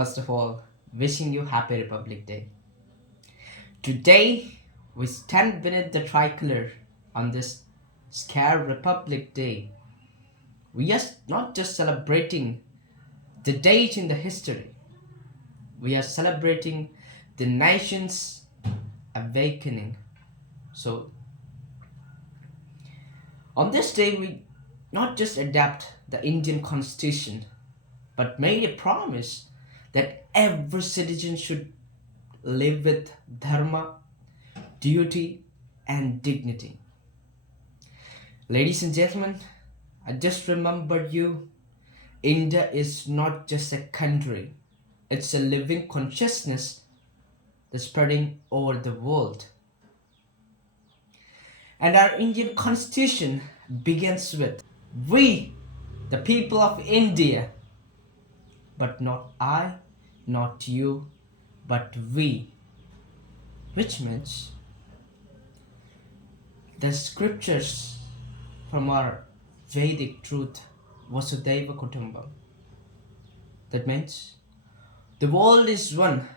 First of all, wishing you happy Republic Day. Today, we stand beneath the tricolor on this scared Republic Day. We are not just celebrating the date in the history, we are celebrating the nation's awakening. So, on this day, we not just adapt the Indian constitution, but made a promise that every citizen should live with dharma, duty, and dignity. Ladies and gentlemen, I just remembered you. India is not just a country, it's a living consciousness that's spreading over the world. And our Indian constitution begins with we, the people of India, but not I, not you, but we, which means the scriptures from our Vedic truth Vasudhaiva Kutumbam. That means the world is one.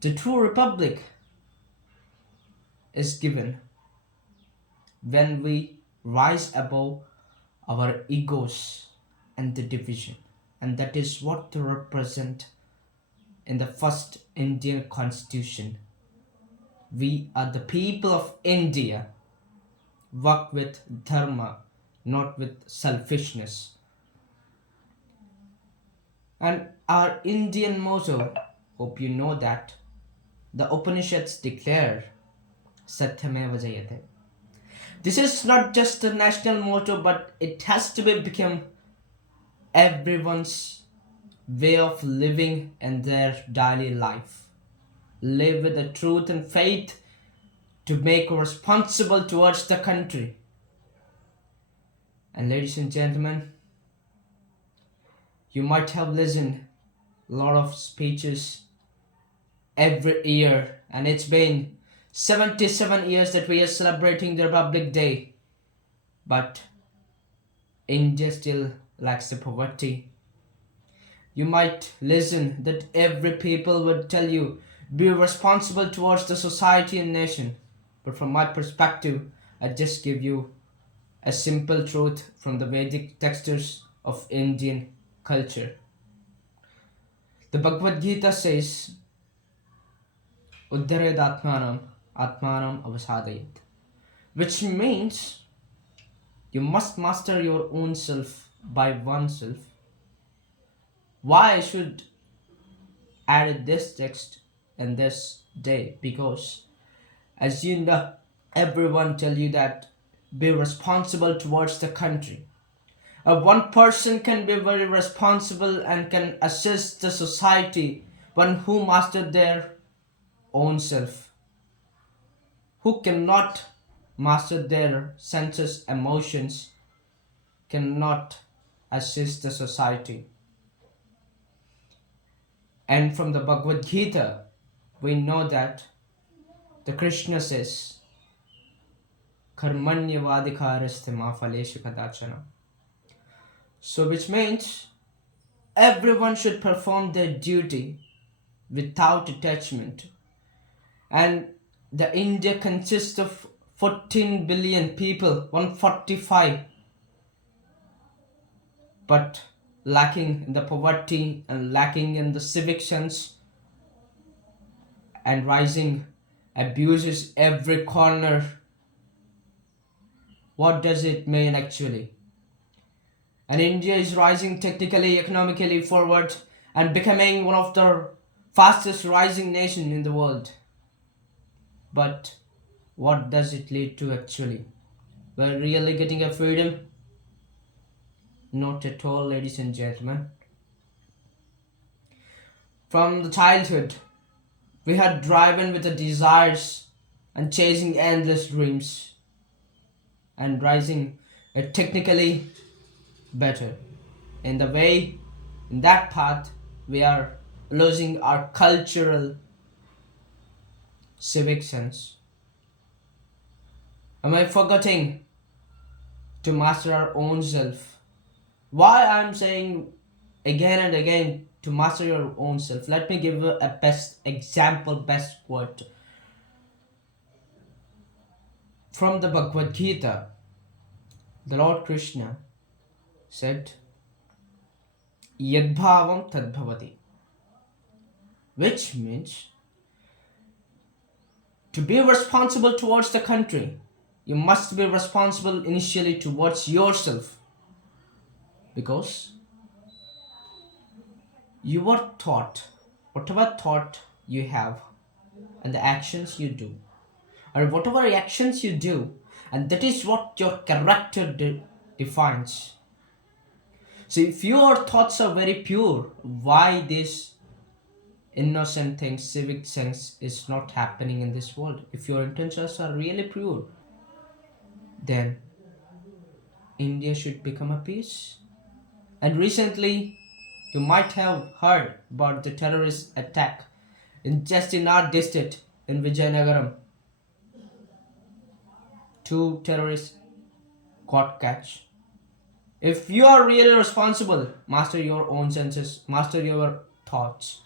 The true republic is given when we rise above our egos and the division. And that is what to represent in the first Indian constitution. We are the people of India. Work with dharma, not with selfishness. And our Indian motto, hope you know that, the Upanishads declare Satyameva Jayate. This is not just a national motto, but it has to be become everyone's way of living in their daily life. Live with the truth and faith to make responsible towards the country. And ladies and gentlemen, you might have listened a lot of speeches every year, and it's been 77 years that we are celebrating the Republic Day. But India still lacks the poverty. You might listen that every people would tell you be responsible towards the society and nation. But from my perspective, I just give you a simple truth from the Vedic textures of Indian culture. The Bhagavad Gita says, Uddhared Atmanam, Atmanam Avasadayat, which means you must master your own self by oneself. Why I should add this text in this day? Because as you know, everyone tell you that be responsible towards the country. One person can be very responsible and can assist the society, one who mastered their own self. Who cannot master their senses, emotions, cannot assist the society. And from the Bhagavad Gita, we know that the Krishna says, Karmanyavadikaraste ma phaleshu kadachana. So which means everyone should perform their duty without attachment. And the India consists of 14 billion people, 145, but lacking in the poverty and lacking in the civic sense and rising abuses every corner. What does it mean actually? And India is rising technically, economically forward and becoming one of the fastest rising nation in the world. But what does it lead to actually? We're really getting a freedom? Not at all, ladies and gentlemen. From the childhood, we had driven with the desires and chasing endless dreams and rising technically better. In the way, in that path, we are losing our cultural civic sense. Am I forgetting to master our own self? Why I'm saying again and again to master your own self. Let me give you a best example, best quote from the Bhagavad Gita. The Lord Krishna said, Yadbhavam tadbhavati, which means to be responsible towards the country, you must be responsible initially towards yourself, because your thought, whatever thought you have, and the actions you do, or whatever actions you do, and that is what your character defines. So if your thoughts are very pure, why this innocent thing, civic sense is not happening in this world? If your intentions are really pure, then India should become a peace. And recently, you might have heard about the terrorist attack in our district in Vijayanagaram. Two terrorists got catch. If you are really responsible, master your own senses, master your thoughts.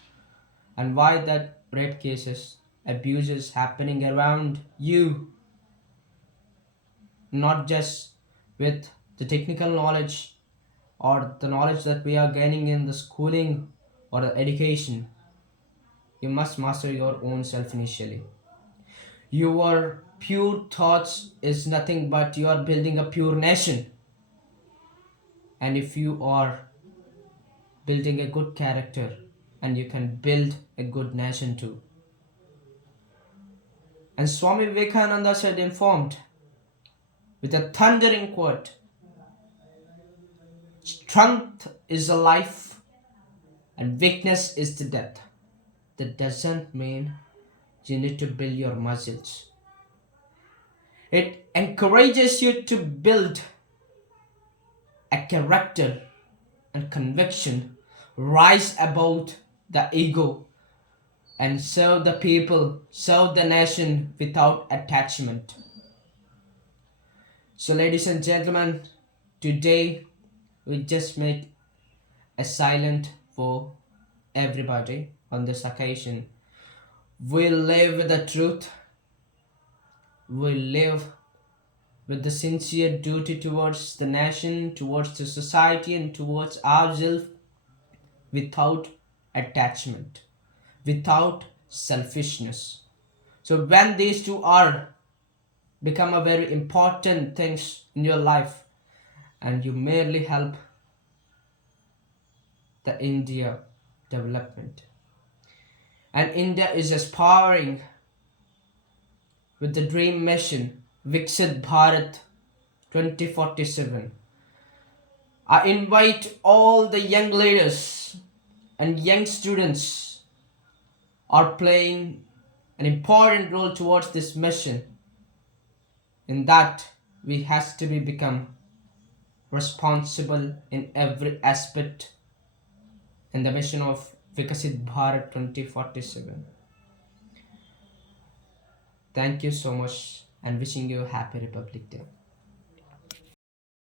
And why that rape cases, abuses happening around you, not just with the technical knowledge or the knowledge that we are gaining in the schooling or the education. You must master your own self initially. Your pure thoughts is nothing but you are building a pure nation. And if you are building a good character, and you can build a good nation too. And Swami Vivekananda said, informed with a thundering quote, strength is the life and weakness is the death. That doesn't mean you need to build your muscles. It encourages you to build a character and conviction, rise above the ego, and serve the people, serve the nation without attachment. So, ladies and gentlemen, today we just make a silent for everybody on this occasion. We live with the truth, we live with the sincere duty towards the nation, towards the society, and towards ourselves without attachment, without selfishness. So when these two are become a very important things in your life, and you merely help the India development. And India is aspiring with the dream mission Viksit Bharat 2047. I invite all the young leaders and young students are playing an important role towards this mission. In that, we has to be become responsible in every aspect in the mission of Viksit Bharat 2047. Thank you so much and wishing you a happy Republic Day.